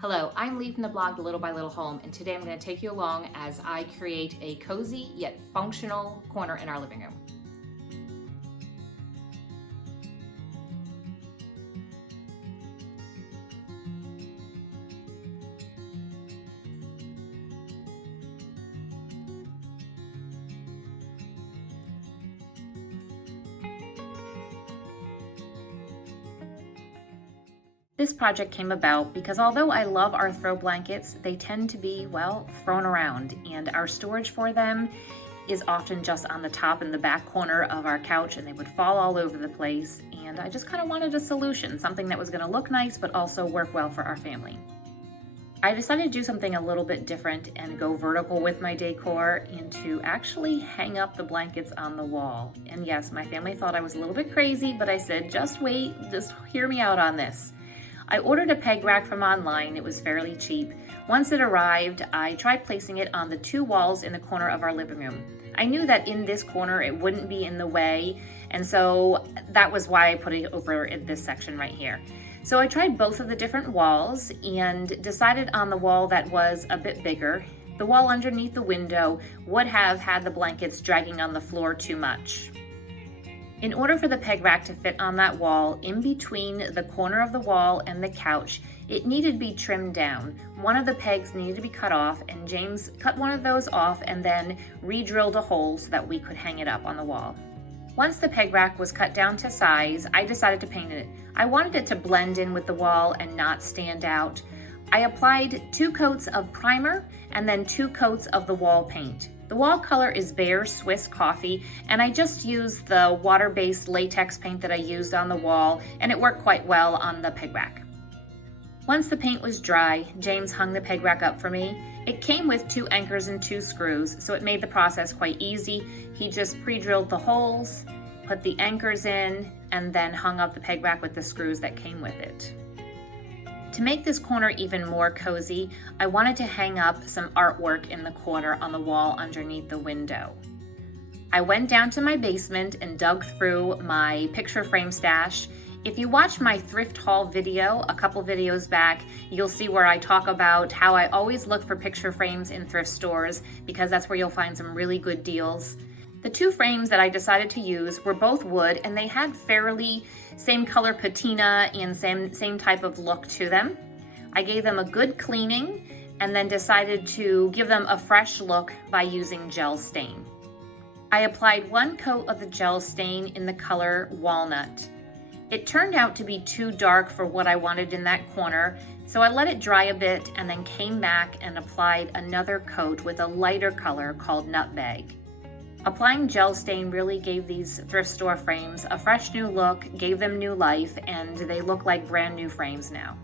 Hello, I'm Lee from the blog The Little by Little Home, and today I'm going to take you along as I create a cozy yet functional corner in our living room. This project came about because although I love our throw blankets, they tend to be, well, thrown around, and our storage for them is often just on the top and the back corner of our couch, and they would fall all over the place. And I just kind of wanted a solution, something that was going to look nice but also work well for our family. I decided to do something a little bit different and go vertical with my decor and to actually hang up the blankets on the wall. And yes, my family thought I was a little bit crazy, but I said, just wait, just hear me out on this. I ordered a peg rack from online. It was fairly cheap. Once it arrived, I tried placing it on the two walls in the corner of our living room. I knew that in this corner it wouldn't be in the way, and so that was why I put it over in this section right here. So I tried both of the different walls and decided on the wall that was a bit bigger. The wall underneath the window would have had the blankets dragging on the floor too much. In order for the peg rack to fit on that wall, in between the corner of the wall and the couch, it needed to be trimmed down. One of the pegs needed to be cut off, and James cut one of those off and then re-drilled a hole so that we could hang it up on the wall. Once the peg rack was cut down to size, I decided to paint it. I wanted it to blend in with the wall and not stand out. I applied 2 coats of primer and then 2 coats of the wall paint. The wall color is Behr Swiss Coffee, and I just used the water-based latex paint that I used on the wall, and it worked quite well on the peg rack. Once the paint was dry, James hung the peg rack up for me. It came with 2 anchors and 2 screws, so it made the process quite easy. He just pre-drilled the holes, put the anchors in, and then hung up the peg rack with the screws that came with it. To make this corner even more cozy, I wanted to hang up some artwork in the corner on the wall underneath the window. I went down to my basement and dug through my picture frame stash. If you watch my thrift haul video a couple videos back, you'll see where I talk about how I always look for picture frames in thrift stores because that's where you'll find some really good deals. The 2 frames that I decided to use were both wood, and they had fairly same color patina and same type of look to them. I gave them a good cleaning and then decided to give them a fresh look by using gel stain. I applied 1 coat of the gel stain in the color walnut. It turned out to be too dark for what I wanted in that corner, so I let it dry a bit and then came back and applied another coat with a lighter color called nutmeg. Applying gel stain really gave these thrift store frames a fresh new look, gave them new life, and they look like brand new frames now.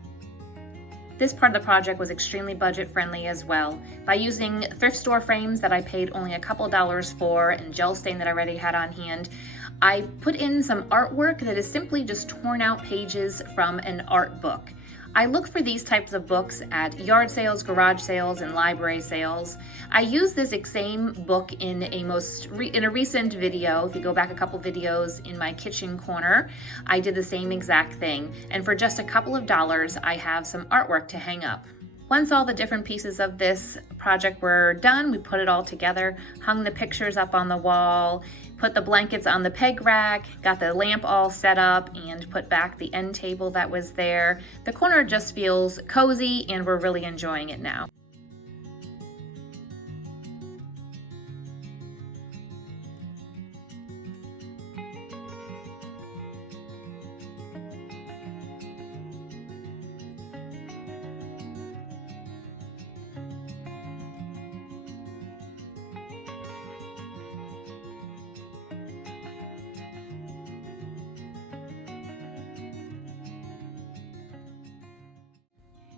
This part of the project was extremely budget friendly as well. By using thrift store frames that I paid only a couple dollars for and gel stain that I already had on hand, I put in some artwork that is simply just torn out pages from an art book. I look for these types of books at yard sales, garage sales, and library sales. I used this same book in a recent video. If you go back a couple videos in my kitchen corner, I did the same exact thing. And for just a couple of dollars, I have some artwork to hang up. Once all the different pieces of this project were done, we put it all together, hung the pictures up on the wall, put the blankets on the peg rack, got the lamp all set up, and put back the end table that was there. The corner just feels cozy, and we're really enjoying it now.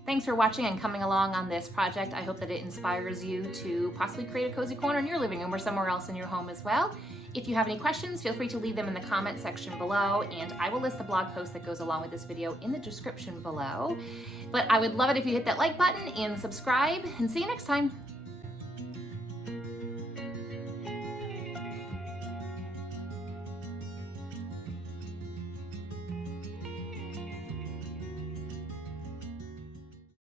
Thanks for watching and coming along on this project. I hope that it inspires you to possibly create a cozy corner in your living room or somewhere else in your home as well. If you have any questions, feel free to leave them in the comment section below, and I will list the blog post that goes along with this video in the description below. But I would love it if you hit that like button and subscribe, and see you next time.